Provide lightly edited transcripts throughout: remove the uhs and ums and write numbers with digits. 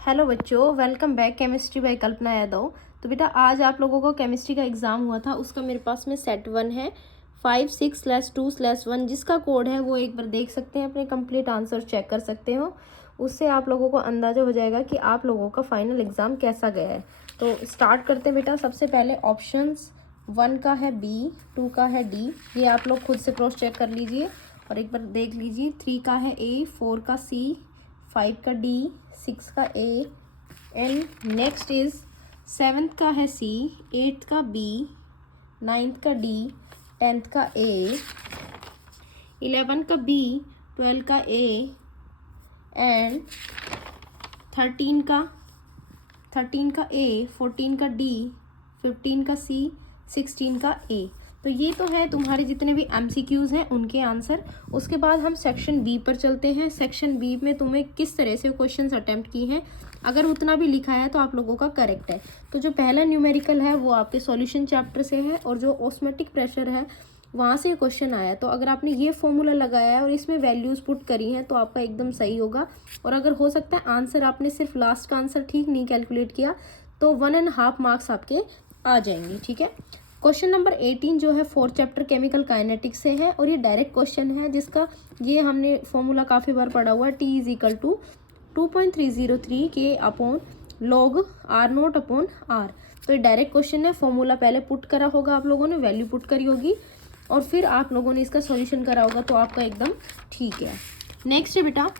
Hello बच्चों, welcome back chemistry bye कल्पना यादव। तो बेटा आज आप लोगों को केमिस्ट्री का एग्ज़ाम हुआ था, उसका मेरे पास में सेट 1 है 56/2/1 जिसका कोड है वो एक बार देख सकते हैं, अपने कंप्लीट आंसर चेक कर सकते हो। उससे आप लोगों को अंदाज़ा हो जाएगा कि आप लोगों का फाइनल एग्ज़ाम कैसा गया है। तो स्टार्ट करते हैं बेटा। सबसे पहले ऑप्शंस 1 का है बी, 2 का है डी, ये आप लोग खुद से क्रॉस चेक कर लीजिए और एक बार देख लीजिए। 3 का है ए, 4 का सी, 5 का डी, 6 का A and next is 7th का है सी, 8th का बी, 9th का डी, 10th का ए, 11 का बी, 12 का ए एंड 13 का ए, 14 का डी, 15 का सी, 16 का ए। तो ये तो है तुम्हारे जितने भी MCQs हैं उनके आंसर। उसके बाद हम सेक्शन बी पर चलते हैं। सेक्शन बी में तुम्हें किस तरह से क्वेश्चंस अटेम्प्ट किए हैं, अगर उतना भी लिखा है तो आप लोगों का करेक्ट है। तो जो पहला न्यूमेरिकल है वो आपके सॉल्यूशन चैप्टर से है और जो ऑस्मेटिक प्रेशर है वहाँ से क्वेश्चन आया। तो अगर आपने ये फॉर्मूला लगाया है और इसमें वैल्यूज़ पुट करी हैं तो आपका एकदम सही होगा। और अगर हो सकता है आंसर आपने सिर्फ लास्ट का आंसर ठीक नहीं कैलकुलेट किया तो 1.5 मार्क्स आपके आ जाएंगे। ठीक है। क्वेश्चन नंबर 18 जो है 4th चैप्टर केमिकल काइनेटिक्स से है और ये डायरेक्ट क्वेश्चन है जिसका ये हमने फॉर्मूला काफ़ी बार पढ़ा हुआ है। T इज इक्वल टू 2.303 के अपॉन log R0/R। तो ये डायरेक्ट क्वेश्चन है। फॉर्मूला पहले पुट करा होगा आप लोगों ने, वैल्यू पुट करी होगी और फिर आप लोगों ने इसका सॉल्यूशन करा होगा तो आपका एकदम ठीक है। नेक्स्ट है बेटा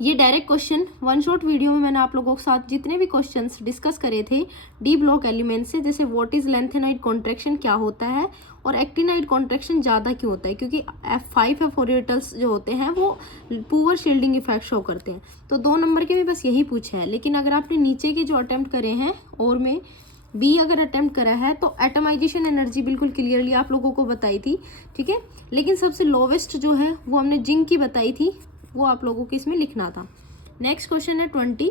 ये direct question. One shot video में मैंने आप लोगों के साथ जितने भी क्वेश्चंस डिस्कस करे थे डी ब्लॉक एलिमेंट से, जैसे व्हाट इज लेंथेनाइड कॉन्ट्रैक्शन क्या होता है और एक्टिनाइड कॉन्ट्रैक्शन ज़्यादा क्यों होता है, क्योंकि F5 ऑरिएटल्स जो होते हैं वो पुअर शील्डिंग इफेक्ट शो करते हैं। तो 2 नंबर के भी बस यही पूछा है। लेकिन अगर आपने नीचे के जो अटेम्प्ट करे हैं और में बी अगर अटेम्प्ट करा है तो एटमाइजेशन एनर्जी बिल्कुल क्लियरली आप लोगों को बताई थी। ठीक है। लेकिन सबसे लोवेस्ट जो है वो हमने जिंक की बताई थी, वो आप लोगों को इसमें लिखना था। नेक्स्ट क्वेश्चन है 20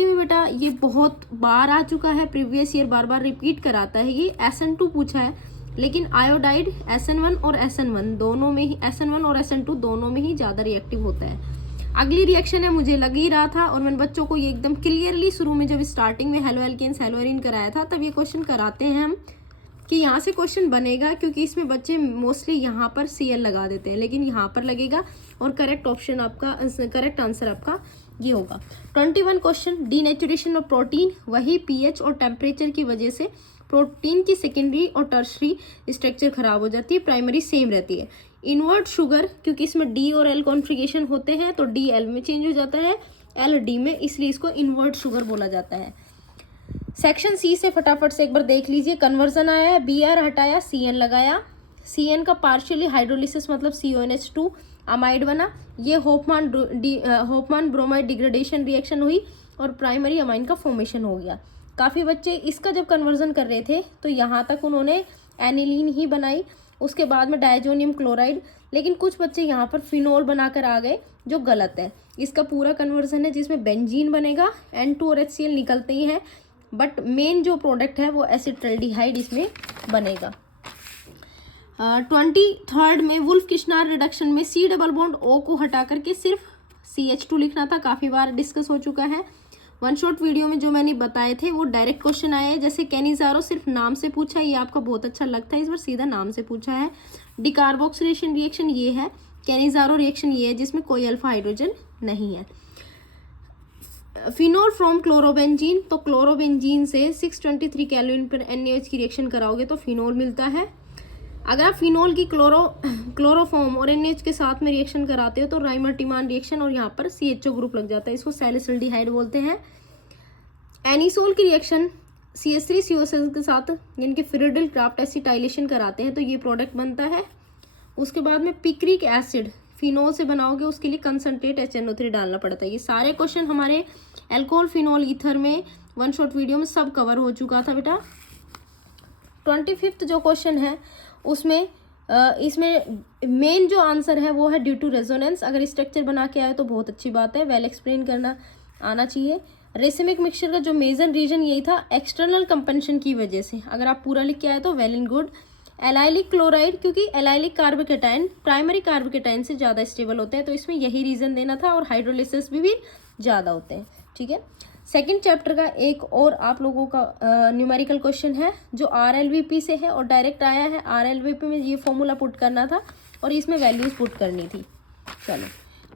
में बेटा ये बहुत बार आ चुका है, प्रीवियस ईयर बार बार रिपीट कराता है। ये SN2 पूछा है, लेकिन आयोडाइड SN1 और SN1 दोनों में ही, SN1 और SN2 दोनों में ही ज़्यादा रिएक्टिव होता है। अगली रिएक्शन है, मुझे लग ही रहा था और मैंने बच्चों को ये एकदम क्लियरली शुरू में जब स्टार्टिंग में हेलो एल्केन्स हेलो एरीन कराया था तब ये क्वेश्चन कराते हैं हम कि यहाँ से क्वेश्चन बनेगा, क्योंकि इसमें बच्चे मोस्टली यहाँ पर Cl लगा देते हैं, लेकिन यहाँ पर लगेगा और करेक्ट ऑप्शन आपका, करेक्ट आंसर आपका ये होगा। 21 क्वेश्चन डीनेचुरेशन ऑफ प्रोटीन। वही pH और टेम्परेचर की वजह से प्रोटीन की सेकेंडरी और टर्शरी स्ट्रक्चर खराब हो जाती है, प्राइमरी सेम रहती है। इन्वर्ट शुगर, क्योंकि इसमें D और L कॉन्फ़िगरेशन होते हैं तो D L में चेंज हो जाता है, L D में, इसलिए इसको इन्वर्ट शुगर बोला जाता है। सेक्शन सी से फटाफट से एक बार देख लीजिए। कन्वर्जन आया है, Br हटाया, Cn लगाया, Cn का पार्शियली हाइड्रोलिसिस मतलब CONH2 अमाइड बना। ये होफमान ब्रोमाइड डिग्रेडेशन रिएक्शन हुई और प्राइमरी अमाइन का फॉर्मेशन हो गया। काफ़ी बच्चे इसका जब कन्वर्जन कर रहे थे तो यहाँ तक उन्होंने एनिलीन ही बनाई, उसके बाद में डायजोनियम क्लोराइड, लेकिन कुछ बच्चे यहाँ पर फिनोल बनाकर आ गए जो गलत है। इसका पूरा कन्वर्जन है जिसमें बेंजीन बनेगा, N2 और HCl निकलते ही हैं, बट मेन जो प्रोडक्ट है वो एसिटाल्डिहाइड इसमें बनेगा। 23rd में वुल्फ किश्नार रिडक्शन में C डबल बॉन्ड O को हटा करके सिर्फ CH2 लिखना था, काफ़ी बार डिस्कस हो चुका है। वन शॉट वीडियो में जो मैंने बताए थे वो डायरेक्ट क्वेश्चन आए हैं, जैसे कैनिजारो सिर्फ नाम से पूछा, ये आपका बहुत अच्छा लगता है, इस बार सीधा नाम से पूछा है। डिकार्बोक्सिलेशन रिएक्शन ये है, कैनिजारो रिएक्शन ये है जिसमें कोई अल्फा हाइड्रोजन नहीं है। फिनोल फ्रॉम क्लोरोबेंजीन, तो क्लोरोबेंजीन से 623 केल्विन पर NaOH की रिएक्शन कराओगे तो फिनोल मिलता है। अगर आप फिनोल की क्लोरोफॉर्म और NaOH के साथ में रिएक्शन कराते हो तो राइमर्टिमान रिएक्शन और यहाँ पर CHO ग्रुप लग जाता है, इसको सैलिसिल्डिहाइड बोलते हैं। एनिसोल की रिएक्शन CH3COCl के साथ यानी कि फिरिडिल क्राफ्ट एसिटाइलेशन कराते हैं तो ये प्रोडक्ट बनता है। उसके बाद में पिक्रिक एसिड फिनोल से बनाओगे, उसके लिए कंसनट्रेट HNO3 डालना पड़ता है। ये सारे क्वेश्चन हमारे एल्कोहल फिनोल ईथर में वन शॉट वीडियो में सब कवर हो चुका था बेटा। 25th जो क्वेश्चन है उसमें इसमें मेन जो आंसर है वो है ड्यू टू रेजोनेंस। अगर स्ट्रक्चर बना के आए तो बहुत अच्छी बात है, वेल एक्सप्लेन करना आना चाहिए। रेसिमिक मिक्सचर का जो मेजर रीजन यही था एक्सटर्नल कंपनशन की वजह से, अगर आप पूरा लिख के आए तो well and good. Allylic chloride, क्योंकि एलाइलिक कार्बोकेटाइन प्राइमरी कार्बोकेटाइन से ज़्यादा स्टेबल होते हैं, तो इसमें यही रीज़न देना था, और हाइड्रोलिसिस भी ज़्यादा होते हैं। ठीक है, सेकंड चैप्टर का एक और आप लोगों का न्यूमेरिकल क्वेश्चन है जो RLVP से है और डायरेक्ट आया है। RLVP में ये फॉर्मूला पुट करना था और इसमें वैल्यूज़ पुट करनी थी। चलो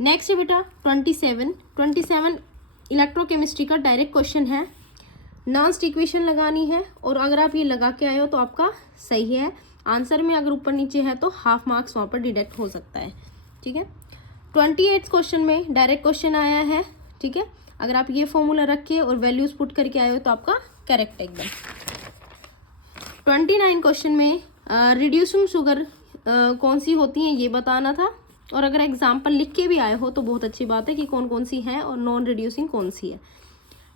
नेक्स्ट है बेटा 27 इलेक्ट्रोकेमिस्ट्री का डायरेक्ट क्वेश्चन है। नॉन्स्ट इक्वेशन लगानी है, और अगर आप ये लगा के आए हो तो आपका सही है। आंसर में अगर ऊपर नीचे है तो हाफ मार्क्स वहाँ पर डिडक्ट हो सकता है। ठीक है, 28 क्वेश्चन में डायरेक्ट क्वेश्चन आया है। ठीक है, अगर आप ये फॉर्मूला रखिए और वैल्यूज पुट करके आए हो तो आपका करेक्ट है एकदम। 29 क्वेश्चन में रिड्यूसिंग शुगर कौन सी होती हैं ये बताना था, और अगर एग्जाम्पल लिख के भी आए हो तो बहुत अच्छी बात है कि कौन कौन सी है और नॉन रिड्यूसिंग कौन सी है।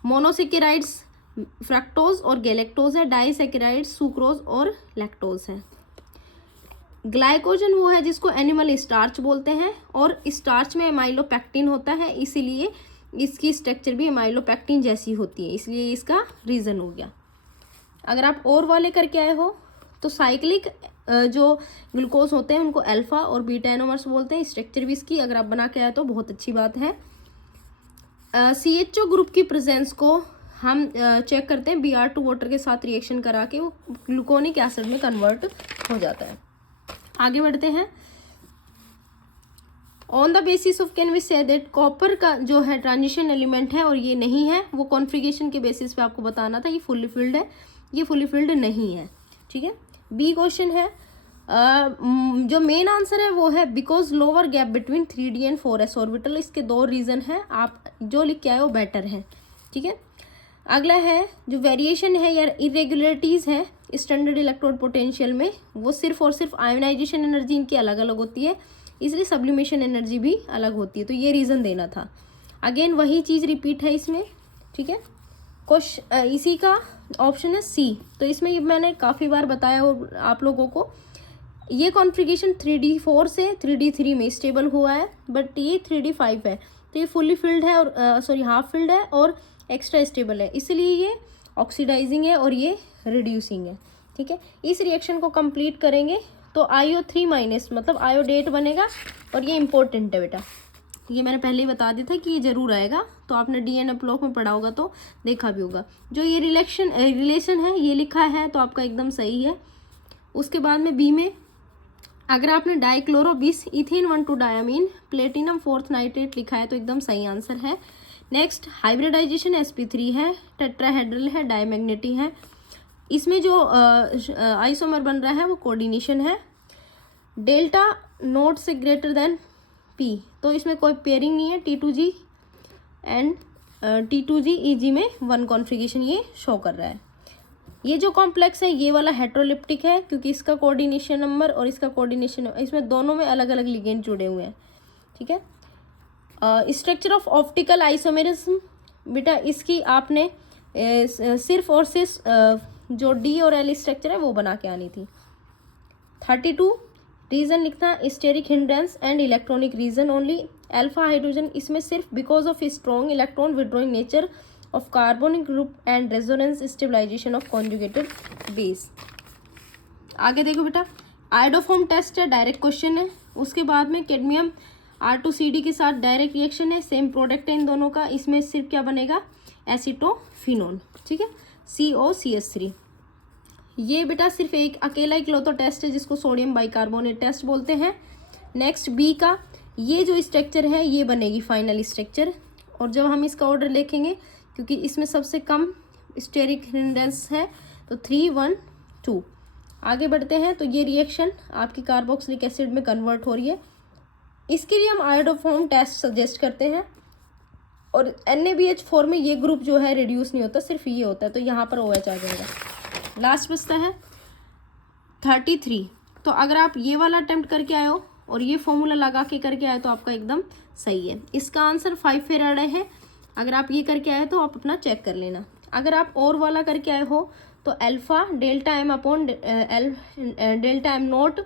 मोनोसेकेराइड्स फ्रक्टोज और गैलेक्टोज है, डाइसेकेराइड्स सुक्रोज और लैक्टोज है। ग्लाइकोजन वो है जिसको एनिमल स्टार्च बोलते हैं, और स्टार्च में एमाइलोपेक्टिन होता है, इसीलिए इसकी स्ट्रक्चर भी एमाइलोपेक्टिन जैसी होती है, इसलिए इसका रीज़न हो गया। अगर आप और वाले करके आए हो तो साइक्लिक जो ग्लूकोज होते हैं उनको अल्फा और बीटा एनोमर्स बोलते हैं, स्ट्रक्चर भी इसकी अगर आप बना के आए तो बहुत अच्छी बात है। CHO ग्रुप की प्रेजेंस को हम चेक करते हैं Br2 वाटर के साथ रिएक्शन करा के वो ग्लूकोनिक एसिड में कन्वर्ट हो जाता है। आगे बढ़ते हैं। On the basis of can we say that copper का जो है ट्रांजिशन एलिमेंट है और ये नहीं है, वो कॉन्फ़िगरेशन के बेसिस पे आपको बताना था। ये फुली फिल्ड है, ये फुली फिल्ड नहीं है। ठीक है, बी क्वेश्चन है जो मेन आंसर है वो है because lower gap between 3d and 4s orbital. इसके दो रीज़न है, आप जो लिख के आए वो बेटर है। ठीक है, अगला है जो वेरिएशन है या इरेगुलरिटीज़ है स्टैंडर्ड इलेक्ट्रोड पोटेंशियल में, वो सिर्फ और सिर्फ आयोनाइजेशन एनर्जी इनकी अलग अलग होती है, इसलिए सब्लिमेशन एनर्जी भी अलग होती है, तो ये रीज़न देना था। अगेन वही चीज़ रिपीट है इसमें। ठीक है, क्वेश्चन इसी का ऑप्शन है सी। तो इसमें ये मैंने काफ़ी बार बताया आप लोगों को, ये कॉन्फ़िगरेशन 3d4 से 3d3 में स्टेबल हुआ है, बट ये 3d5 है, तो ये फुली फिल्ड है और हाफ फिल्ड है और एक्स्ट्रा स्टेबल है, इसलिए ये ऑक्सीडाइजिंग है और ये रिड्यूसिंग है। ठीक है, इस रिएक्शन को कंप्लीट करेंगे तो IO3- मतलब आयोडेट बनेगा, और ये इंपॉर्टेंट है बेटा, ये मैंने पहले ही बता दिया था कि ये जरूर आएगा, तो आपने DNA ब्लॉक में पढ़ा होगा तो देखा भी होगा। जो ये रिलेशन है ये लिखा है तो आपका एकदम सही है। उसके बाद में बी में अगर आपने dichlorobis ethane 1,2 diamine platinum 4th nitrate लिखा है तो एकदम सही आंसर है। नेक्स्ट हाइब्रिडाइजेशन sp3 है, टेट्राहेड्रल है, डायमैग्नेटी है। इसमें जो आइसोमर बन रहा है वो कोऑर्डिनेशन है। डेल्टा नोट से ग्रेटर देन p, तो इसमें कोई पेयरिंग नहीं है। T2G एंड T2G EG में 1 कॉन्फ़िगरेशन ये शो कर रहा है। ये जो कॉम्प्लेक्स है ये वाला हेट्रोलिप्टिक है, क्योंकि इसका कोऑर्डिनेशन नंबर और इसका कोऑर्डिनेशन, इसमें दोनों में अलग अलग लिगेंड जुड़े हुए हैं। ठीक है, स्ट्रक्चर ऑफ ऑप्टिकल आइसोमेरिज्म बेटा इसकी आपने सिर्फ और सिर्फ जो D और L स्ट्रक्चर है वो बना के आनी थी। 32 रीज़न लिखना steric hindrance and electronic reason only. Alpha hydrogen इसमें सिर्फ because of strong electron withdrawing nature of carbonic group and resonance stabilisation of conjugated base. आगे देखो बेटा, आयोडोफॉर्म टेस्ट है, डायरेक्ट क्वेश्चन है। उसके बाद में कैडमियम R2CD के साथ डायरेक्ट रिएक्शन है, सेम प्रोडक्ट है इन दोनों का। इसमें सिर्फ क्या बनेगा, एसीटोफिनोन। ठीक है, COCH3। ये बेटा सिर्फ एक अकेला इकलौता टेस्ट है जिसको सोडियम बाइकार्बोनेट टेस्ट बोलते हैं। नेक्स्ट बी का ये जो स्ट्रक्चर है ये बनेगी फाइनल स्ट्रक्चर, और जब हम इसका ऑर्डर लिखेंगे क्योंकि इसमें सबसे कम स्टेरिक हिंड्रेंस है तो 3, 1, 2। आगे बढ़ते हैं तो ये रिएक्शन आपकी कार्बोक्सिलिक एसिड में कन्वर्ट हो रही है, इसके लिए हम आयोडोफॉर्म टेस्ट सजेस्ट करते हैं। और NaBH4 में ये ग्रुप जो है रिड्यूस नहीं होता, सिर्फ ये होता है, तो यहाँ पर OH आ जाएगा। लास्ट बचता है 33। तो अगर आप ये वाला अटेम्प्ट करके आए हो और ये फॉर्मूला लगा के करके आए तो आपका एकदम सही है। इसका आंसर 5 फेराडे है। अगर आप ये करके आए तो आप अपना चेक कर लेना। अगर आप और वाला करके आए हो तो alpha delta M upon delta M naught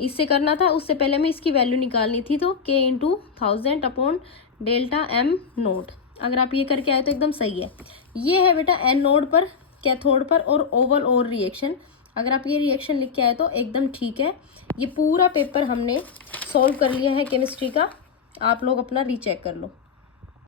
इससे करना था। उससे पहले में इसकी वैल्यू निकालनी थी, तो K × 1000 upon delta M naught. अगर आप ये करके आए तो एकदम सही है। ये है बेटा एन नोड पर, कैथोड पर और ओवल और रिएक्शन। अगर आप ये रिएक्शन लिख के आए तो एकदम ठीक है। ये पूरा पेपर हमने सॉल्व कर लिया है केमिस्ट्री का, आप लोग अपना रीचेक कर लो।